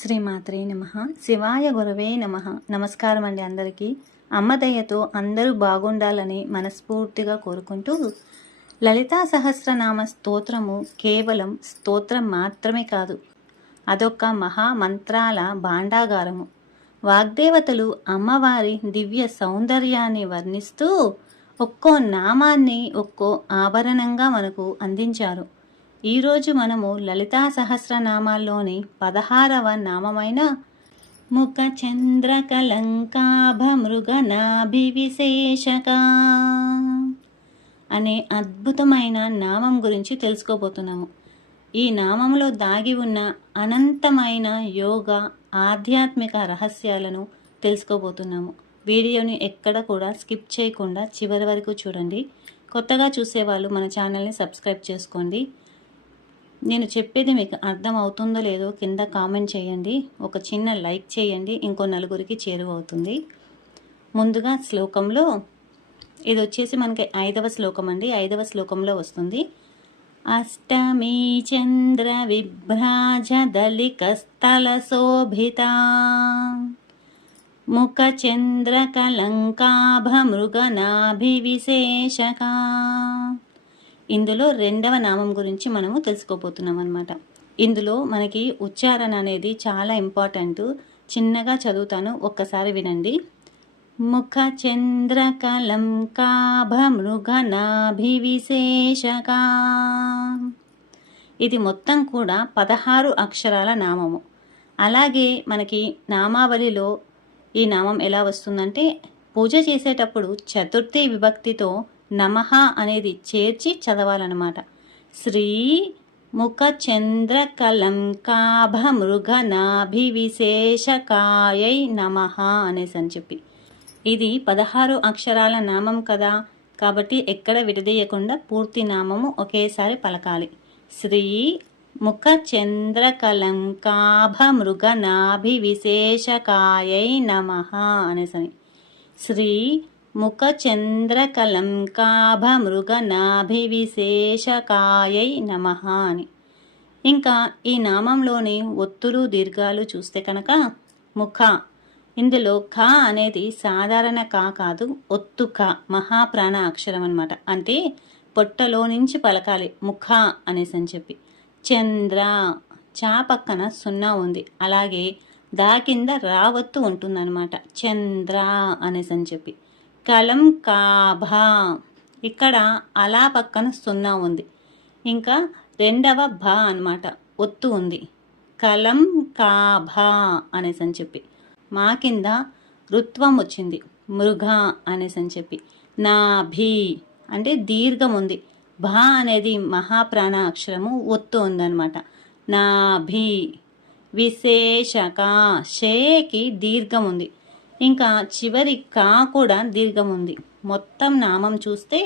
శ్రీమాత్రే నమః. శివాయ గురవే నమః. నమస్కారం అండి అందరికీ. అమ్మ దయతో అందరూ బాగుండాలని మనస్ఫూర్తిగా కోరుకుంటూ, లలితా సహస్రనామ స్తోత్రము కేవలం స్తోత్రం మాత్రమే కాదు, అదొక మహామంత్రాల భాండాగారము. వాగ్దేవతలు అమ్మవారి దివ్య సౌందర్యాన్ని వర్ణిస్తూ ఒక్కో నామాన్ని ఒక్కో ఆభరణంగా మనకు అందించారు. ఈరోజు మనము లలితా సహస్రనామాల్లోని 16వ నామమైన ముఖ చంద్రకలంకాభమృగనాభివిశేషక అనే అద్భుతమైన నామం గురించి తెలుసుకోబోతున్నాము. ఈ నామంలో దాగి ఉన్న అనంతమైన యోగ ఆధ్యాత్మిక రహస్యాలను తెలుసుకోబోతున్నాము. వీడియోని ఎక్కడ కూడా స్కిప్ చేయకుండా చివరి వరకు చూడండి. కొత్తగా చూసేవాళ్ళు మన ఛానల్ని సబ్స్క్రైబ్ చేసుకోండి. నేను చెప్పేది మీకు అర్థం అవుతుందో లేదో కింద కామెంట్ చేయండి. ఒక చిన్న లైక్ చేయండి, ఇంకో నలుగురికి చేరువవుతుంది. ముందుగా శ్లోకంలో ఇది వచ్చేసి మనకి 5వ శ్లోకం అండి. 5వ శ్లోకంలో వస్తుంది, అష్టమీ చంద్ర విభ్రాజ దళికస్థల శోభిత ముఖ చంద్ర కలంకాభమృగనాభివిశేషక. ఇందులో 2వ నామం గురించి మనము తెలుసుకోబోతున్నాం అన్నమాట. ఇందులో మనకి ఉచ్చారణ అనేది చాలా ఇంపార్టెంట్. చిన్నగా చదువుతాను, ఒక్కసారి వినండి. ముఖ చంద్ర కలంకాభమృగనాభివిశేషక. ఇది మొత్తం కూడా 16 అక్షరాల నామము. అలాగే మనకి నామావళిలో ఈ నామం ఎలా వస్తుందంటే, పూజ చేసేటప్పుడు చతుర్థి విభక్తితో నమః అనేది చేర్చి చదవాలన్నమాట. శ్రీ ముఖ చంద్ర కలంకాభమృగనాభివిశేషకాయై నమః అనేసి అని చెప్పి. ఇది 16 అక్షరాల నామం కదా, కాబట్టి ఎక్కడ విడదీయకుండా పూర్తి నామము ఒకేసారి పలకాలి. శ్రీ ముఖ చంద్ర కలంకాభమృగనాభివిశేషకాయై నమః అనేసని. శ్రీ ముఖ చంద్ర కలంకాభమృగనాభివిశేషకాయై నమః అని. ఇంకా ఈ నామంలోని ఒత్తులు దీర్ఘాలు చూస్తే కనుక, ముఖ, ఇందులో ఖ అనేది సాధారణ కా కాదు, ఒత్తు ఖ, మహాప్రాణ అక్షరం అనమాట. అంటే పొట్టలో నుంచి పలకాలి ముఖ అనేసి అని చెప్పి. చంద్ర, చా పక్కన 0 ఉంది, అలాగే దా కింద రావత్తు ఉంటుందన్నమాట. చంద్ర అనేసి అని చెప్పి. కలం కాభ, ఇక్కడ అలా పక్కన 0 ఉంది, ఇంకా 2వ భ అనమాట, ఒత్తు ఉంది. కలం కాభ అనేసి అని చెప్పి. మా కింద రుత్వం వచ్చింది, మృగ అనేసి అని చెప్పి. నాభి అంటే దీర్ఘం ఉంది, భ అనేది మహాప్రాణ అక్షరము, ఒత్తు ఉందన్నమాట. నాభి. విశేషక, షేకి దీర్ఘం ఉంది, ఇంకా చివరి కా కూడా దీర్ఘం ఉంది. మొత్తం నామం చూస్తే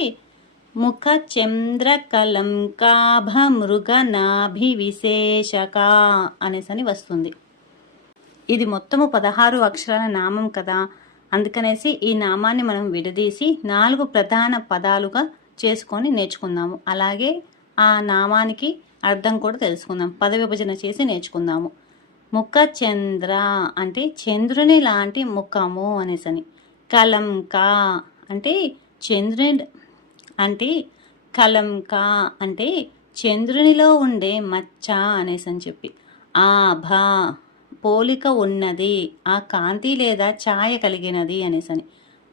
ముఖ చంద్ర కలంకాభమృగనాభివిశేషక అనేసని వస్తుంది. ఇది మొత్తము 16 అక్షరాల నామం కదా, అందుకనేసి ఈ నామాన్ని మనం విడదీసి 4 ప్రధాన పదాలుగా చేసుకొని నేర్చుకుందాము. అలాగే ఆ నామానికి అర్థం కూడా తెలుసుకుందాం, పద విభజన చేసి నేర్చుకుందాము. ముఖ చంద్ర అంటే చంద్రుని లాంటి ముఖము అనేసని. కలంక అంటే చంద్రుని అంటే కలంక అంటే చంద్రునిలో ఉండే మచ్చ అనేసి అని చెప్పి. ఆభ పోలిక ఉన్నది, ఆ కాంతి లేదా ఛాయ కలిగినది అనేసని.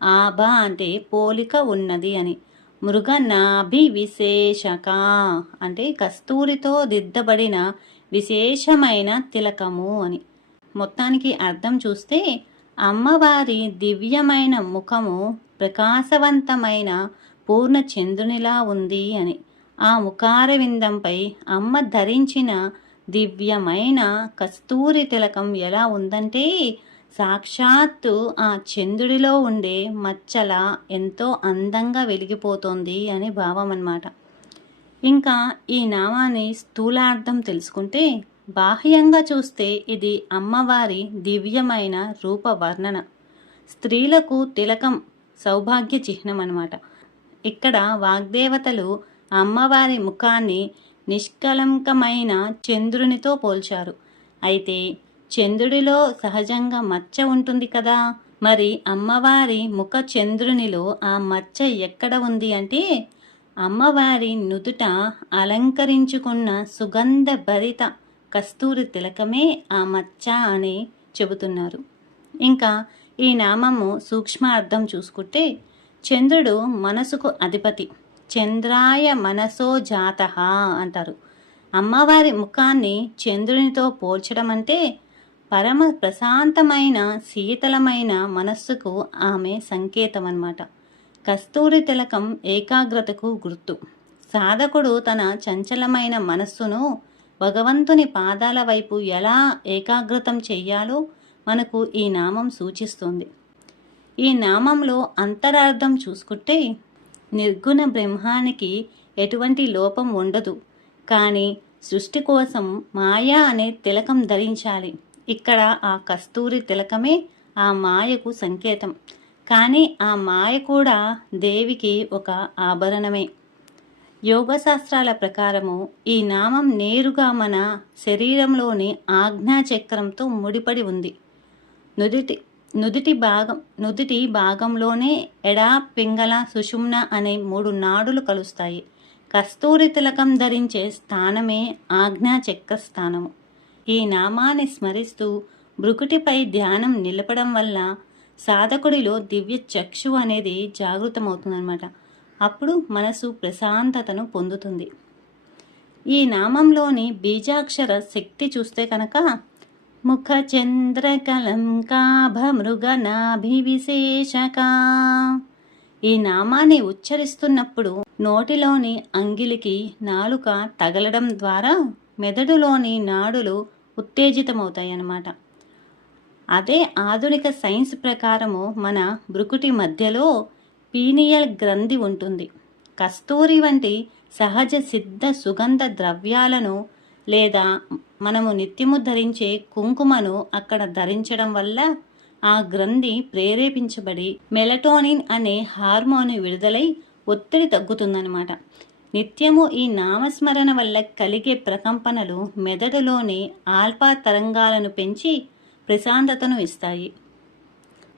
ఆభ అంటే పోలిక ఉన్నది అని. మృగనాభి విశేషక అంటే కస్తూరితో దిద్దబడిన విశేషమైన తిలకము అని. మొత్తానికి అర్థం చూస్తే, అమ్మవారి దివ్యమైన ముఖము ప్రకాశవంతమైన పూర్ణ చంద్రునిలా ఉంది అని. ఆ ముఖారవిందంపై అమ్మ ధరించిన దివ్యమైన కస్తూరి తిలకం ఎలా ఉందంటే, సాక్షాత్తు ఆ చంద్రుడిలో ఉండే మచ్చల ఎంతో అందంగా వెలిగిపోతోంది అని భావం అన్నమాట. ఇంకా ఈ నామాన్ని స్థూలార్థం తెలుసుకుంటే, బాహ్యంగా చూస్తే ఇది అమ్మవారి దివ్యమైన రూప వర్ణన. స్త్రీలకు తిలకం సౌభాగ్య చిహ్నం అన్నమాట. ఇక్కడ వాగ్దేవతలు అమ్మవారి ముఖాన్ని నిష్కలంకమైన చంద్రునితో పోల్చారు. అయితే చంద్రుడిలో సహజంగా మచ్చ ఉంటుంది కదా, మరి అమ్మవారి ముఖ చంద్రునిలో ఆ మచ్చ ఎక్కడ ఉంది అంటే అమ్మవారి నుదుట అలంకరించుకున్న సుగంధ భరిత కస్తూరి తిలకమే ఆ మచ్చ అని చెబుతున్నారు. ఇంకా ఈ నామము సూక్ష్మ అర్థం చూసుకుంటే చంద్రుడు మనసుకు అధిపతి, చంద్రాయ మనసో జాతః అంటారు. అమ్మవారి ముఖాన్ని చంద్రునితో పోల్చడం అంటే పరమ ప్రశాంతమైన శీతలమైన మనస్సుకు ఆమె సంకేతం అన్నమాట. కస్తూరి తిలకం ఏకాగ్రతకు గుర్తు. సాధకుడు తన చంచలమైన మనస్సును భగవంతుని పాదాల వైపు ఎలా ఏకాగ్రతం చెయ్యాలో మనకు ఈ నామం సూచిస్తుంది. ఈ నామంలో అంతరార్థం చూసుకుంటే నిర్గుణ బ్రహ్మానికి ఎటువంటి లోపం ఉండదు, కానీ సృష్టి కోసం మాయా అనే తిలకం ధరించాలి. ఇక్కడ ఆ కస్తూరి తిలకమే ఆ మాయకు సంకేతం, కానీ ఆ మాయ కూడా దేవికి ఒక ఆభరణమే. యోగశాస్త్రాల ప్రకారము ఈ నామం నేరుగా మన శరీరంలోని ఆజ్ఞాచక్రంతో ముడిపడి ఉంది. నుదిటి భాగంలోనే ఎడ, పింగళ, సుషుమ్న అనే 3 నాడులు కలుస్తాయి. కస్తూరి తిలకం ధరించే స్థానమే ఆజ్ఞాచక్ర స్థానము. ఈ నామాన్ని స్మరిస్తూ భృకుటిపై ధ్యానం నిలపడం వల్ల సాధకుడిలో దివ్య చక్షు అనేది జాగృతమవుతుందన్నమాట. అప్పుడు మనసు ప్రశాంతతను పొందుతుంది. ఈ నామంలోని బీజాక్షర శక్తి చూస్తే కనుక ముఖ చంద్రకలంకాభ మృగనాభివిశేషక. ఈ నామాన్ని ఉచ్చరిస్తున్నప్పుడు నోటిలోని అంగిలికి నాలుక తగలడం ద్వారా మెదడులోని నాడులు ఉత్తేజితమవుతాయి అన్నమాట. అదే ఆధునిక సైన్స్ ప్రకారము మన భృకుటి మధ్యలో పీనియల్ గ్రంథి ఉంటుంది. కస్తూరి వంటి సహజ సిద్ధ సుగంధ ద్రవ్యాలను లేదా మనము నిత్యము ధరించే కుంకుమను అక్కడ ధరించడం వల్ల ఆ గ్రంథి ప్రేరేపించబడి మెలటోనిన్ అనే హార్మోన్ విడుదలై ఒత్తిడి తగ్గుతుందన్నమాట. నిత్యము ఈ నామస్మరణ వల్ల కలిగే ప్రకంపనలు మెదడులోని ఆల్ఫా తరంగాలను పెంచి ప్రశాంతతను ఇస్తాయి.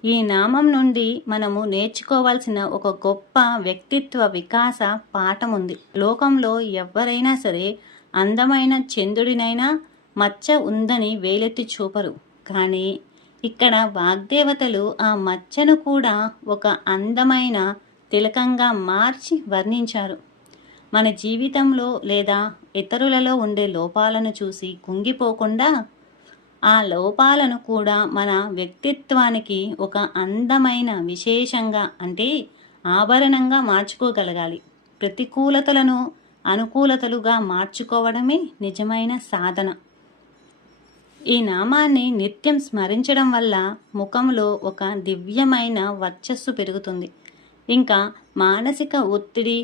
ఈ నామం నుండి మనము నేర్చుకోవాల్సిన ఒక గొప్ప వ్యక్తిత్వ వికాస పాఠం ఉంది. లోకంలో ఎవరైనా సరే అందమైన చంద్రుడినైనా మచ్చ ఉందని వేలెత్తి చూపరు, కానీ ఇక్కడ వాగ్దేవతలు ఆ మచ్చను కూడా ఒక అందమైన తిలకంగా మార్చి వర్ణించారు. మన జీవితంలో లేదా ఇతరులలో ఉండే లోపాలను చూసి కుంగిపోకుండా ఆ లోపాలను కూడా మన వ్యక్తిత్వానికి ఒక అందమైన విశేషంగా అంటే ఆభరణంగా మార్చుకోగలగాలి. ప్రతికూలతలను అనుకూలతలుగా మార్చుకోవడమే నిజమైన సాధన. ఈ నామాన్ని నిత్యం స్మరించడం వల్ల ముఖంలో ఒక దివ్యమైన వర్చస్సు పెరుగుతుంది. ఇంకా మానసిక ఒత్తిడి,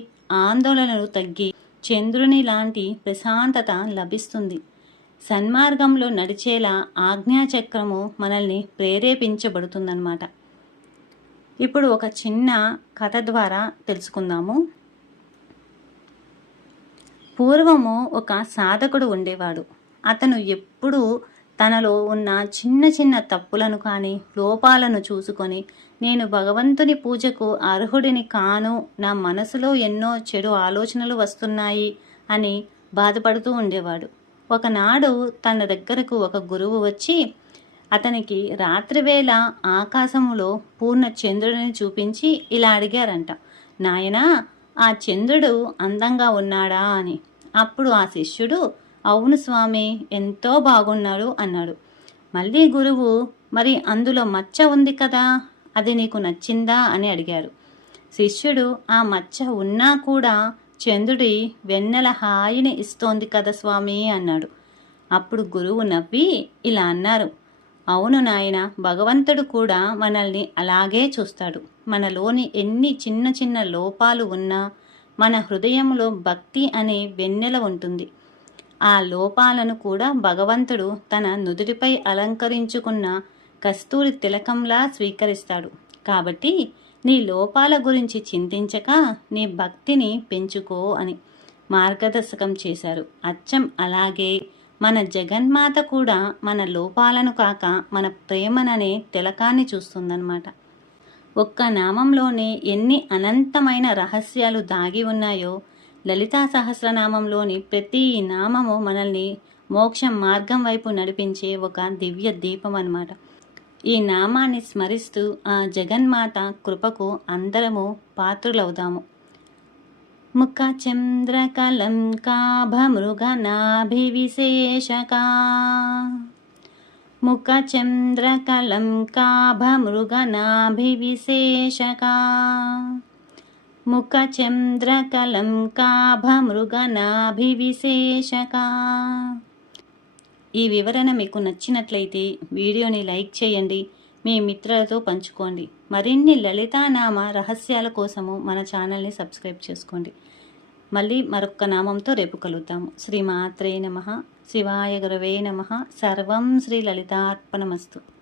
ఆందోళనలు తగ్గి చంద్రుని లాంటి ప్రశాంతత లభిస్తుంది. సన్మార్గంలో నడిచేలా ఆజ్ఞాచక్రము మనల్ని ప్రేరేపించబడుతుందన్నమాట. ఇప్పుడు ఒక చిన్న కథ ద్వారా తెలుసుకుందాము. పూర్వము ఒక సాధకుడు ఉండేవాడు. అతను ఎప్పుడూ తనలో ఉన్న చిన్న చిన్న తప్పులను కానీ లోపాలను చూసుకొని నేను భగవంతుని పూజకు అర్హుడిని కాను, నా మనసులో ఎన్నో చెడు ఆలోచనలు వస్తున్నాయి అని బాధపడుతూ ఉండేవాడు. ఒకనాడు తన దగ్గరకు ఒక గురువు వచ్చి అతనికి రాత్రివేళ ఆకాశములో పూర్ణ చంద్రుడిని చూపించి ఇలా అడిగారంట, నాయనా ఆ చంద్రుడు అందంగా ఉన్నాడా అని. అప్పుడు ఆ శిష్యుడు అవును స్వామి, ఎంతో బాగున్నాడు అన్నాడు. మళ్ళీ గురువు మరి అందులో మచ్చ ఉంది కదా, అది నీకు నచ్చిందా అని అడిగారు. శిష్యుడు ఆ మచ్చ ఉన్నా కూడా చంద్రుడి వెన్నెల హాయిని ఇస్తోంది కదా స్వామి అన్నాడు. అప్పుడు గురువు నవ్వి ఇలా అన్నారు, అవును నాయన, భగవంతుడు కూడా మనల్ని అలాగే చూస్తాడు. మనలోని ఎన్ని చిన్న చిన్న లోపాలు ఉన్నా మన హృదయంలో భక్తి అనే వెన్నెల ఉంటుంది. ఆ లోపాలను కూడా భగవంతుడు తన నుదుటిపై అలంకరించుకున్న కస్తూరి తిలకంలా స్వీకరిస్తాడు. కాబట్టి నీ లోపాల గురించి చింతించక నీ భక్తిని పెంచుకో అని మార్గదర్శకం చేశారు. అచ్చం అలాగే మన జగన్మాత కూడా మన లోపాలను కాక మన ప్రేమననే తిలకాన్ని చూస్తుందన్నమాట. ఒక్క నామంలోనే ఎన్ని అనంతమైన రహస్యాలు దాగి ఉన్నాయో లలితా సహస్రనామంలోని ప్రతి నామము మనల్ని మోక్షం మార్గం వైపు నడిపించే ఒక దివ్య దీపం అన్నమాట. ఈ నామాన్ని స్మరిస్తూ ఆ జగన్మాత కృపకు అందరము పాత్రులవుదాము. ముఖ చంద్రకలంకాభమృగనాభివిశేషకా ముఖ చంద్రకలంకాభమృగనాభివిశేషకా ముఖ చంద్రకలంకాభమృగనాభివిశేషకా. ఈ వివరణ మీకు నచ్చినట్లయితే వీడియోని లైక్ చేయండి, మీ మిత్రులతో పంచుకోండి. మరిన్ని లలితానామ రహస్యాల కోసము మన ఛానల్ని సబ్స్క్రైబ్ చేసుకోండి. మళ్ళీ మరొక నామంతో రేపు కలుద్దాము. శ్రీమాత్రే నమః. శివాయ గురవే నమః. సర్వం శ్రీ లలితార్పణమస్తు.